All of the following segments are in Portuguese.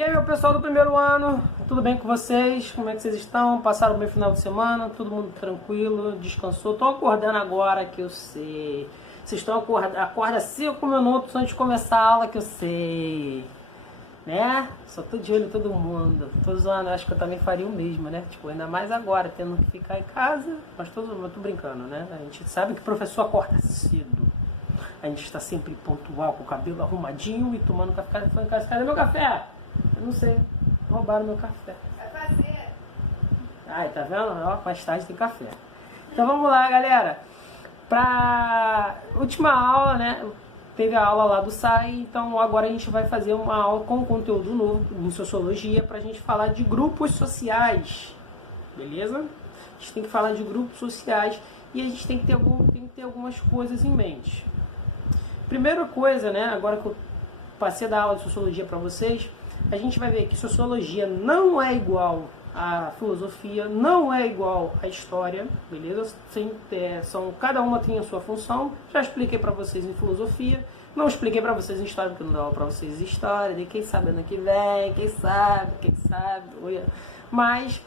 E aí, meu pessoal do primeiro ano, tudo bem com vocês? Como é que vocês estão? Passaram bem o final de semana? Todo mundo tranquilo? Descansou? Tô acordando agora, que eu sei. Vocês estão acordando? Acorda 5 minutos antes de começar a aula, que eu sei. Né? Só tô de olho em todo mundo. Tô zoando, acho que eu também faria o mesmo, né? Tipo, ainda mais agora, tendo que ficar em casa. Mas tô brincando, né? A gente sabe que o professor acorda cedo. A gente está sempre pontual, com o cabelo arrumadinho e tomando café. Cadê meu café? Eu não sei. Roubaram meu café. Vai fazer. Ai, tá vendo? Ó, mais tarde tem café. Então vamos lá, galera. Pra última aula, né? Teve a aula lá do SAI, então agora a gente vai fazer uma aula com conteúdo novo em Sociologia pra gente falar de grupos sociais. Beleza? A gente tem que falar de grupos sociais e a gente tem que ter algumas coisas em mente. Primeira coisa, né? Agora que eu passei da aula de Sociologia para vocês, a gente vai ver que Sociologia não é igual à Filosofia, não é igual à História, beleza? Cada uma tem a sua função. Já expliquei para vocês em Filosofia, não expliquei para vocês em História, porque não dá aula para vocês em História, de quem sabe ano que vem, quem sabe, mas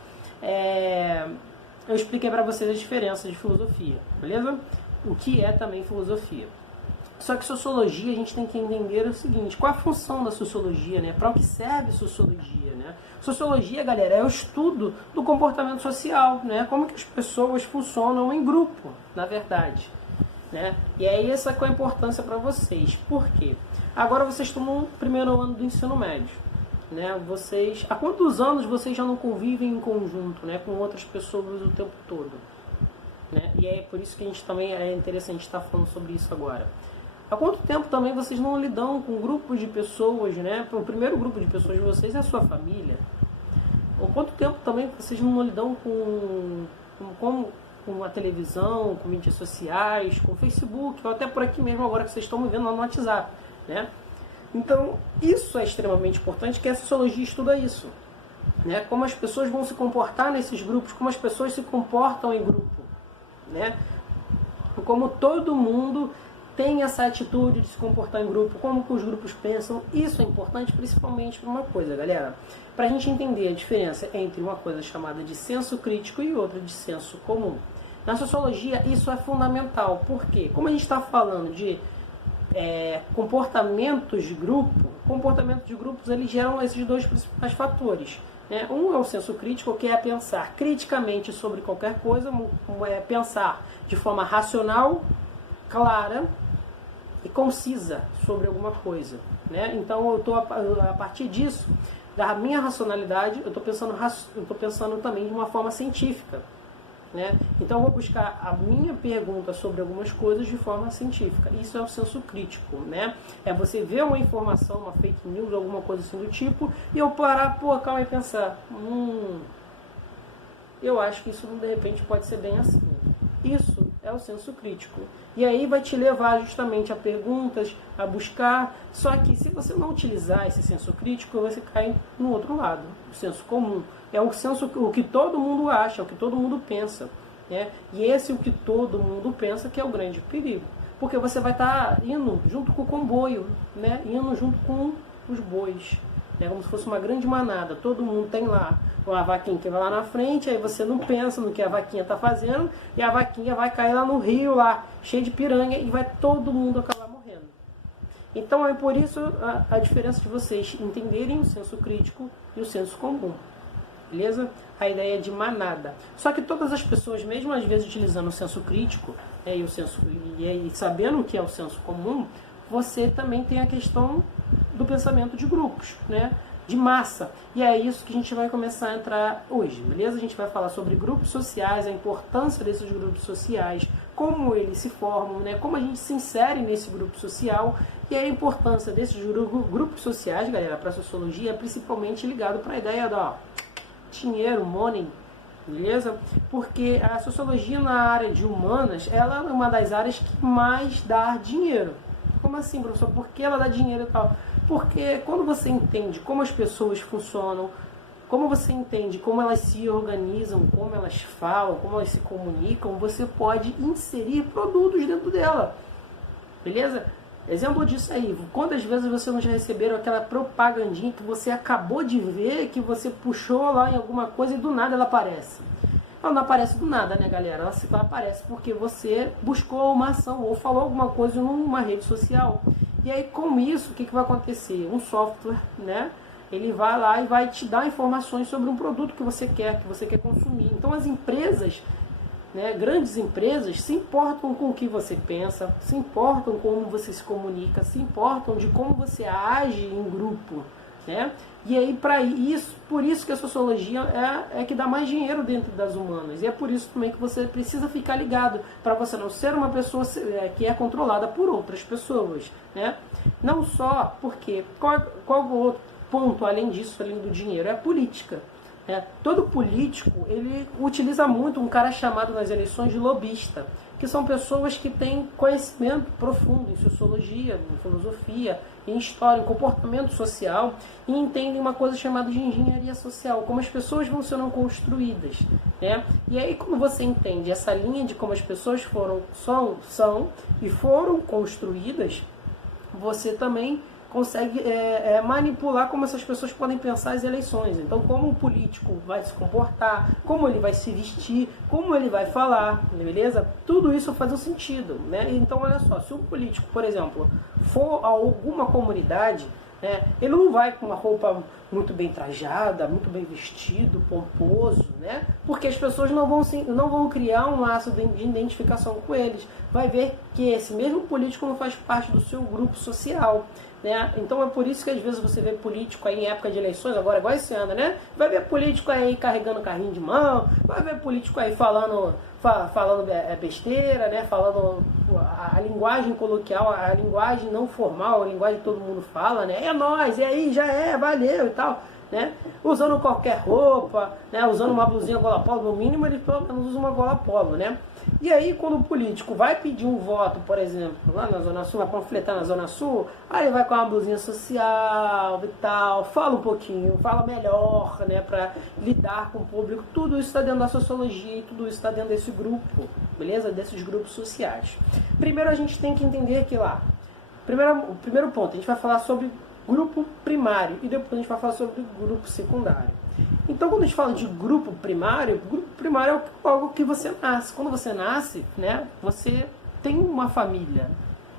eu expliquei para vocês a diferença de Filosofia, beleza? O que é também Filosofia. Só que Sociologia a gente tem que entender o seguinte: qual a função da Sociologia, né? Para o que serve Sociologia, né? Sociologia, galera, é o estudo do comportamento social, né? Como que as pessoas funcionam em grupo, na verdade, né? E é essa que é a importância para vocês. Por quê? Agora vocês estão no primeiro ano do ensino médio, né? Há quantos anos vocês já não convivem em conjunto, né? Com outras pessoas o tempo todo, né? E é por isso que a gente também é interessante estar falando sobre isso agora. Há quanto tempo também vocês não lidam com grupos de pessoas, né? O primeiro grupo de pessoas de vocês é a sua família. Há quanto tempo também vocês não lidam com a televisão, com mídias sociais, com o Facebook, ou até por aqui mesmo agora que vocês estão me vendo lá no WhatsApp, né? Então, isso é extremamente importante, que a Sociologia estuda isso, né? Como as pessoas vão se comportar nesses grupos, como as pessoas se comportam em grupo, né? Como todo mundo tem essa atitude de se comportar em grupo, como que os grupos pensam. Isso é importante principalmente para uma coisa, galera, para a gente entender a diferença entre uma coisa chamada de senso crítico e outra de senso comum. Na Sociologia isso é fundamental, porque como a gente está falando de comportamentos de grupos eles geram esses dois principais fatores, né? Um é o senso crítico, que é pensar criticamente sobre qualquer coisa, pensar de forma racional, clara e concisa sobre alguma coisa, né? Então eu estou a partir disso, da minha racionalidade, eu estou pensando também de uma forma científica, né? Então eu vou buscar a minha pergunta sobre algumas coisas de forma científica. Isso é o senso crítico, né? É você ver uma informação, uma fake news, alguma coisa assim do tipo, e eu parar, calma e pensar, eu acho que isso de repente pode ser bem assim. Isso é o senso crítico. E aí vai te levar justamente a perguntas, a buscar. Só que se você não utilizar esse senso crítico, você cai no outro lado, o senso comum. É o que todo mundo acha, o que todo mundo pensa, né? E esse o que todo mundo pensa que é o grande perigo. Porque você vai estar indo junto com o comboio, né? Indo junto com os bois. É como se fosse uma grande manada. Todo mundo tem lá uma vaquinha que vai lá na frente, aí você não pensa no que a vaquinha está fazendo, e a vaquinha vai cair lá no rio, lá, cheio de piranha, e vai todo mundo acabar morrendo. Então é por isso a diferença de vocês entenderem o senso crítico e o senso comum. Beleza? A ideia é de manada. Só que todas as pessoas, mesmo às vezes utilizando o senso crítico e sabendo o que é o senso comum, você também tem a questão do pensamento de grupos, né? De massa. E é isso que a gente vai começar a entrar hoje, beleza? A gente vai falar sobre grupos sociais, a importância desses grupos sociais, como eles se formam, né? Como a gente se insere nesse grupo social e a importância desses grupos sociais, galera, para a sociologia é principalmente ligado para a ideia do dinheiro, money, beleza? Porque a sociologia na área de humanas, ela é uma das áreas que mais dá dinheiro. Como assim, professor? Por que ela dá dinheiro e tal? Porque quando você entende como as pessoas funcionam, como você entende como elas se organizam, como elas falam, como elas se comunicam, você pode inserir produtos dentro dela. Beleza? Exemplo disso aí, quantas vezes você não já receberam aquela propagandinha que você acabou de ver, que você puxou lá em alguma coisa e do nada ela aparece? Ela não aparece do nada, né, galera? Ela aparece porque você buscou uma ação ou falou alguma coisa numa rede social. E aí, com isso, o que vai acontecer? Um software, né? Ele vai lá e vai te dar informações sobre um produto que você quer consumir. Então, as empresas, né, grandes empresas, se importam com o que você pensa, se importam com como você se comunica, se importam de como você age em grupo, né? E aí, por isso que a sociologia é que dá mais dinheiro dentro das humanas. E é por isso também que você precisa ficar ligado, para você não ser uma pessoa que é controlada por outras pessoas, né? Não só porque, qual o outro ponto, além disso, além do dinheiro? É a política. Todo político, ele utiliza muito um cara chamado nas eleições de lobista, que são pessoas que têm conhecimento profundo em sociologia, em filosofia, em história, em comportamento social, e entendem uma coisa chamada de engenharia social, como as pessoas vão sendo construídas, né? E aí, quando você entende essa linha de como as pessoas são e foram construídas, você também consegue manipular como essas pessoas podem pensar as eleições. Então, como o político vai se comportar, como ele vai se vestir, como ele vai falar, beleza? Tudo isso faz um sentido, né? Então, olha só, se um político, por exemplo, for a alguma comunidade, né, ele não vai com uma roupa muito bem trajada, muito bem vestido, pomposo, né? Porque as pessoas não vão criar um laço de identificação com eles. Vai ver que esse mesmo político não faz parte do seu grupo social, né? Então é por isso que às vezes você vê político aí em época de eleições, agora igual esse ano, né? Vai ver político aí carregando carrinho de mão, vai ver político aí falando besteira, né? Falando a linguagem coloquial, a linguagem não formal, a linguagem que todo mundo fala, né? É nóis, e aí já valeu e tal, né? Usando qualquer roupa, né? Usando uma blusinha gola polo, no mínimo ele pelo menos usa uma gola polo, né? E aí, quando o político vai pedir um voto, por exemplo, lá na Zona Sul, vai panfletar na Zona Sul, aí vai com uma blusinha social e tal, fala um pouquinho, fala melhor, né, para lidar com o público. Tudo isso está dentro da sociologia e tudo isso está dentro desse grupo, beleza? Desses grupos sociais. Primeiro, a gente tem que entender que lá, o primeiro ponto, a gente vai falar sobre grupo primário e depois a gente vai falar sobre grupo secundário. Então, quando a gente fala de grupo primário é algo que você nasce. Quando você nasce, né, você tem uma família.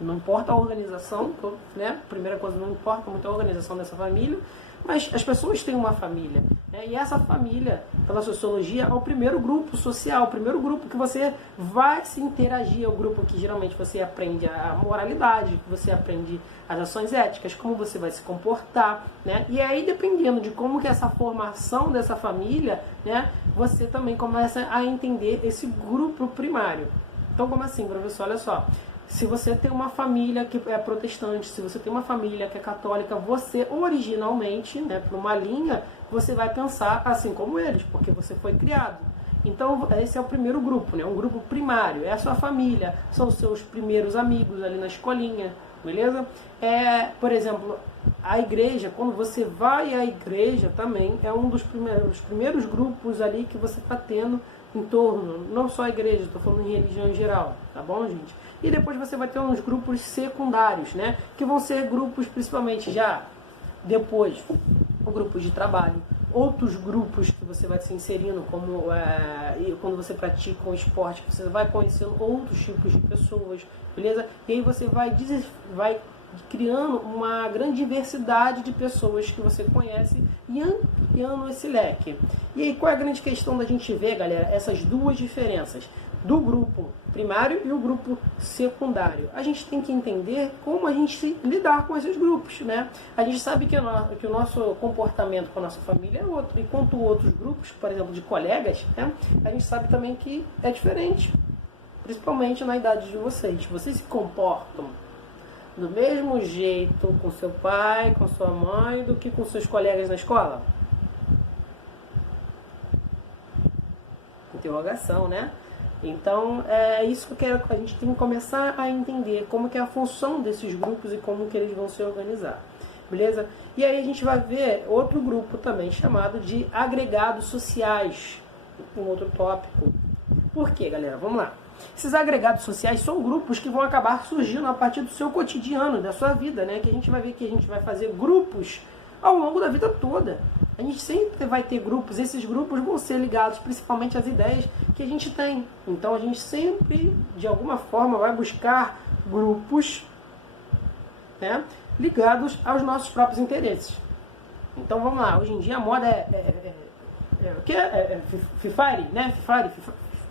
Não importa a organização, né, primeira coisa, não importa muito a organização dessa família, mas as pessoas têm uma família, né, e essa família, pela sociologia, é o primeiro grupo social, o primeiro grupo que você vai se interagir, é o grupo que geralmente você aprende a moralidade, que você aprende as ações éticas, como você vai se comportar, né? E aí, dependendo de como que é essa formação dessa família, né, você também começa a entender esse grupo primário. Então, como assim, professor? Olha só, se você tem uma família que é protestante, se você tem uma família que é católica, você originalmente, né, por uma linha, você vai pensar assim como eles, porque você foi criado. Então, esse é o primeiro grupo, né? Um grupo primário, é a sua família, são os seus primeiros amigos ali na escolinha, beleza? Por exemplo, a igreja, quando você vai à igreja também, é um dos primeiros grupos ali que você está tendo em torno, não só a igreja, estou falando em religião em geral, tá bom, gente? E depois você vai ter uns grupos secundários, né? Que vão ser grupos principalmente já depois, grupos de trabalho, outros grupos que você vai se inserindo, como quando você pratica um esporte, você vai conhecendo outros tipos de pessoas, beleza? E aí você vai criando uma grande diversidade de pessoas que você conhece e ampliando esse leque. E aí qual é a grande questão da gente ver, galera? Essas duas diferenças do grupo primário e o grupo secundário. A gente tem que entender como a gente lidar com esses grupos, né? A gente sabe que o nosso comportamento com a nossa família é outro, e quanto outros grupos, por exemplo, de colegas, né? A gente sabe também que é diferente, principalmente na idade de vocês. Vocês se comportam do mesmo jeito com seu pai, com sua mãe, do que com seus colegas na escola? Interrogação, né? Então, é isso que eu quero, a gente tem que começar a entender como que é a função desses grupos e como que eles vão se organizar, beleza? E aí a gente vai ver outro grupo também, chamado de agregados sociais, um outro tópico. Por quê, galera? Vamos lá. Esses agregados sociais são grupos que vão acabar surgindo a partir do seu cotidiano, da sua vida, né? Que a gente vai ver que a gente vai fazer grupos ao longo da vida toda. A gente sempre vai ter grupos, esses grupos vão ser ligados principalmente às ideias que a gente tem. Então a gente sempre, de alguma forma, vai buscar grupos, né, ligados aos nossos próprios interesses. Então vamos lá, hoje em dia a moda o que é? Fifari, né? Fifari.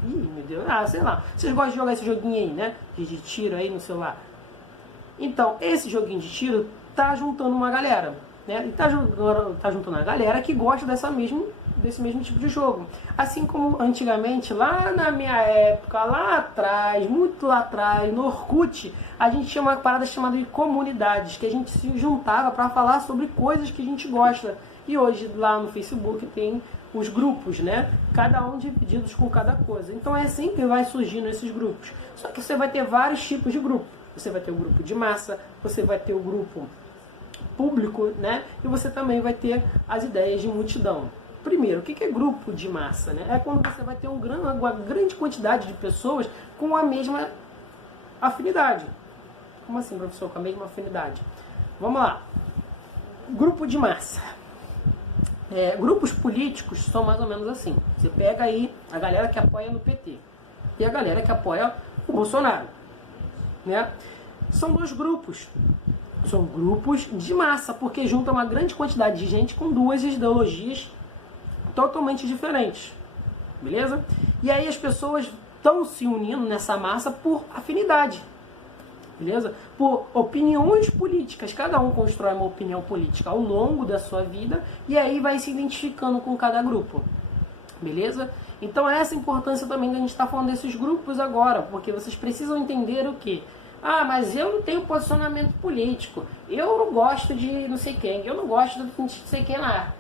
Ih, meu Deus, sei lá. Vocês gostam de jogar esse joguinho aí, né? De tiro aí no celular. Então, esse joguinho de tiro tá juntando uma galera, né? E tá juntando uma galera que gosta desse mesmo tipo de jogo. Assim como antigamente, lá na minha época, lá atrás, muito lá atrás, no Orkut, a gente tinha uma parada chamada de comunidades, que a gente se juntava para falar sobre coisas que a gente gosta. E hoje lá no Facebook tem os grupos, né? Cada um divididos com cada coisa. Então é assim que vai surgindo esses grupos. Só que você vai ter vários tipos de grupo. Você vai ter o grupo de massa, você vai ter o grupo público, né? E você também vai ter as ideias de multidão. Primeiro, o que é grupo de massa, né? É quando você vai ter uma grande quantidade de pessoas com a mesma afinidade. Como assim, professor? Com a mesma afinidade? Vamos lá. Grupo de massa. Grupos políticos são mais ou menos assim. Você pega aí a galera que apoia no PT e a galera que apoia o Bolsonaro, né? São dois grupos. São grupos de massa, porque juntam uma grande quantidade de gente com duas ideologias totalmente diferentes. Beleza? E aí as pessoas estão se unindo nessa massa por afinidade. Beleza? Por opiniões políticas. Cada um constrói uma opinião política ao longo da sua vida e aí vai se identificando com cada grupo. Beleza? Então essa é a importância também da gente estar falando desses grupos agora, porque vocês precisam entender o quê? Mas eu não tenho posicionamento político. Eu não gosto de não sei quem. Eu não gosto de não sei quem lá.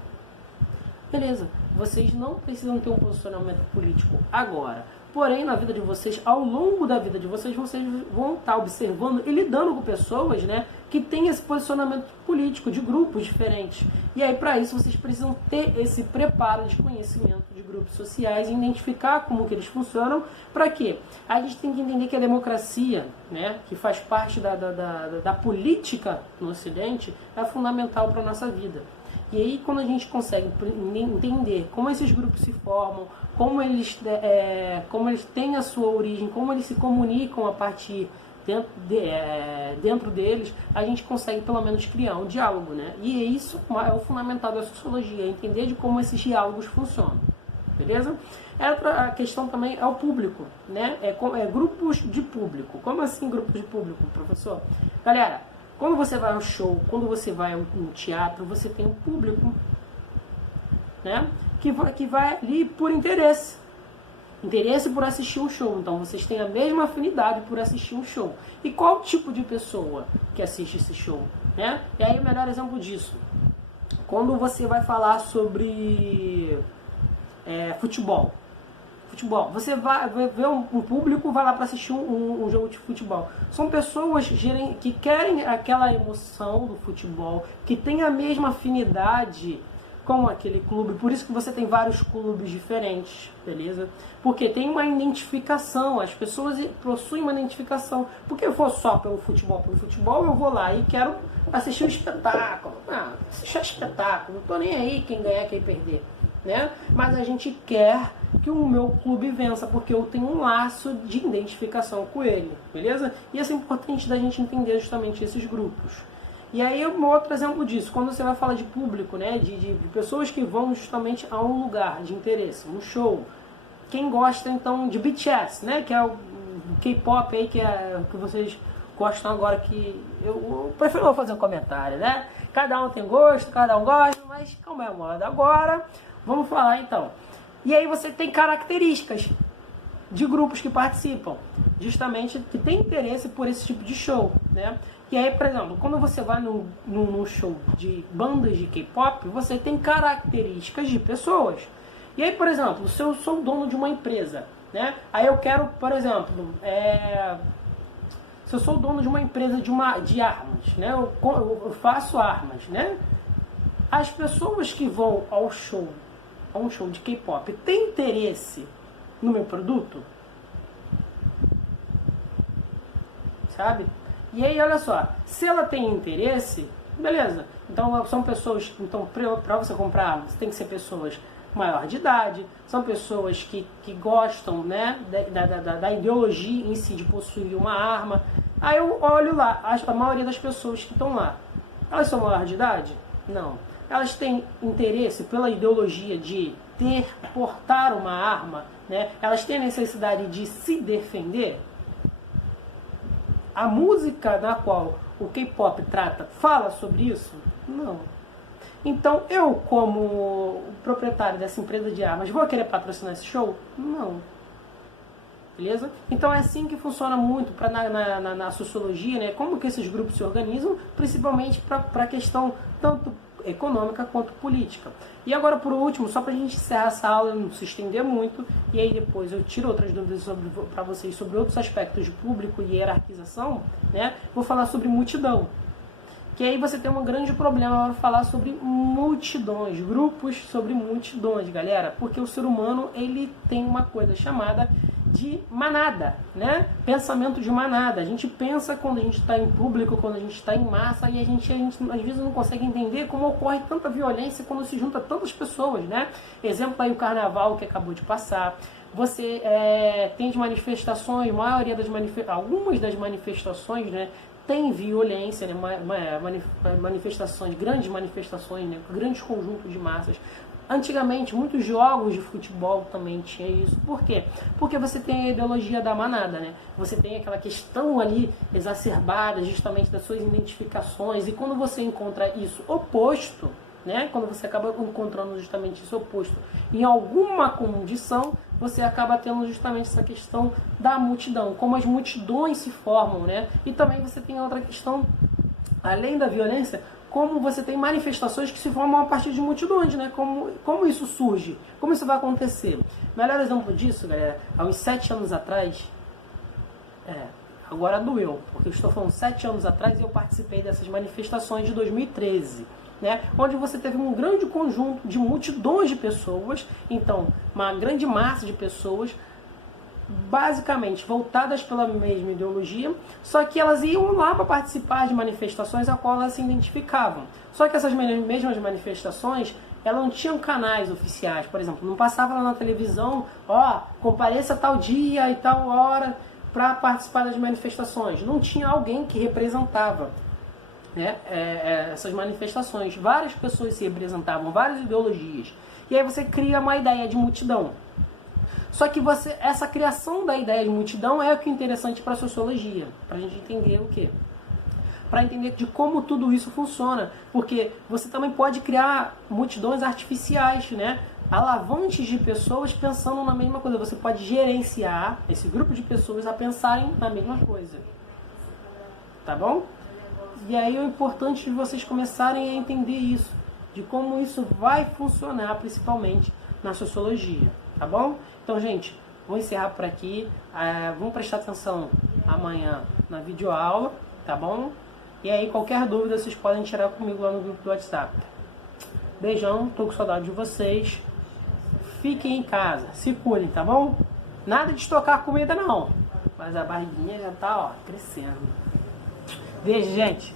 Beleza. Vocês não precisam ter um posicionamento político agora. Porém, na vida de vocês, ao longo da vida de vocês vão estar observando e lidando com pessoas, né, que têm esse posicionamento político, de grupos diferentes. E aí, para isso, vocês precisam ter esse preparo de conhecimento de grupos sociais e identificar como que eles funcionam. Para quê? A gente tem que entender que a democracia, né, que faz parte da política no Ocidente, é fundamental para a nossa vida. E aí, quando a gente consegue entender como esses grupos se formam, como eles têm a sua origem, como eles se comunicam a partir dentro deles, a gente consegue pelo menos criar um diálogo, né? E isso é o fundamental da sociologia, entender de como esses diálogos funcionam. Beleza? A questão também é o público, né? Grupos de público. Como assim grupos de público, professor? Galera, quando você vai ao show, quando você vai ao teatro, você tem um público, né, que vai ali por interesse. Interesse por assistir um show. Então vocês têm a mesma afinidade por assistir um show. E qual tipo de pessoa que assiste esse show? Né? E aí o melhor exemplo disso. Quando você vai falar sobre futebol. Você vai ver um público, vai lá para assistir um jogo de futebol. São pessoas que querem aquela emoção do futebol, que têm a mesma afinidade com aquele clube. Por isso que você tem vários clubes diferentes, beleza? Porque tem uma identificação, as pessoas possuem uma identificação. Porque eu vou só pelo futebol, eu vou lá e quero assistir um espetáculo. Assistir espetáculo, não tô nem aí quem ganhar, quem perder. Né? Mas a gente quer que o meu clube vença, porque eu tenho um laço de identificação com ele, beleza? E isso é importante da gente entender justamente esses grupos. E aí um outro exemplo disso, quando você vai falar de público, né? de pessoas que vão justamente a um lugar de interesse, um show. Quem gosta então de BTS, né? Que é o K-pop aí, que vocês gostam agora, que eu prefiro não fazer um comentário, né? Cada um tem gosto, cada um gosta, mas como é a moda agora, vamos falar então. E aí você tem características de grupos que participam, justamente que tem interesse por esse tipo de show, né? E aí, por exemplo, quando você vai num show de bandas de K-pop, você tem características de pessoas. E aí, por exemplo, se eu sou dono de uma empresa, né? Aí eu quero, por exemplo, se eu sou dono de uma empresa de armas, né? Eu faço armas, né? As pessoas que vão a um show de K-pop têm interesse no meu produto? sabe? E aí, olha só, se ela tem interesse, beleza. Então, são pessoas, então, para você comprar, você tem que ser pessoas maior de idade, são pessoas que gostam, né, da ideologia em si de possuir uma arma. Aí eu olho lá, a maioria das pessoas que estão lá, elas são maior de idade? Não. Elas têm interesse pela ideologia de portar uma arma, né? Elas têm a necessidade de se defender? A música na qual o K-pop trata fala sobre isso? Não. Então, eu, como proprietário dessa empresa de armas, vou querer patrocinar esse show? Não. Beleza? Então, é assim que funciona muito na sociologia, né? Como que esses grupos se organizam, principalmente para a questão tanto econômica quanto política. E agora, por último, só para a gente encerrar essa aula, não se estender muito, e aí depois eu tiro outras dúvidas para vocês sobre outros aspectos de público e hierarquização, né? Vou falar sobre multidão. Que aí você tem um grande problema para falar sobre multidões, grupos sobre multidões, galera, porque o ser humano, ele tem uma coisa chamada de manada, né? Pensamento de manada. A gente pensa quando a gente está em público, quando a gente está em massa, e a gente às vezes não consegue entender como ocorre tanta violência quando se junta tantas pessoas, né? Exemplo aí o carnaval que acabou de passar. Você tem as manifestações, algumas das manifestações, né? Tem violência, né? Manifestações, grandes manifestações, né? Grandes conjuntos de massas. Antigamente, muitos jogos de futebol também tinha isso. Por quê? Porque você tem a ideologia da manada, né? Você tem aquela questão ali exacerbada justamente das suas identificações. E quando você encontra isso oposto, né? Quando você acaba encontrando justamente isso oposto em alguma condição, você acaba tendo justamente essa questão da multidão, como as multidões se formam, né? E também você tem outra questão, além da violência, como você tem manifestações que se formam a partir de multidões, né? Como isso surge? Como isso vai acontecer? O melhor exemplo disso, galera, há uns 7 anos atrás, agora doeu, porque eu estou falando 7 anos atrás e eu participei dessas manifestações de 2013. Né, onde você teve um grande conjunto de multidões de pessoas, então uma grande massa de pessoas basicamente voltadas pela mesma ideologia, só que elas iam lá para participar de manifestações a qual elas se identificavam. Só que essas mesmas manifestações, elas não tinham canais oficiais, por exemplo, não passava lá na televisão, compareça tal dia e tal hora para participar das manifestações. Não tinha alguém que representava, né, essas manifestações. Várias pessoas se representavam, várias ideologias. E aí você cria uma ideia de multidão. Só que essa criação da ideia de multidão é o que é interessante para a sociologia, para a gente entender o quê? Para entender de como tudo isso funciona. Porque você também pode criar multidões artificiais, né? Alavantes de pessoas pensando na mesma coisa. Você pode gerenciar esse grupo de pessoas a pensarem na mesma coisa. Tá bom? E aí o importante de vocês começarem a entender isso, de como isso vai funcionar, principalmente na sociologia, tá bom? Então, gente, vou encerrar por aqui. Vamos prestar atenção amanhã na videoaula, tá bom? E aí, qualquer dúvida, vocês podem tirar comigo lá no grupo do WhatsApp. Beijão, tô com saudade de vocês. Fiquem em casa, se cuidem, tá bom? Nada de estocar comida, não. Mas a barriguinha já tá, crescendo. Beijo, gente.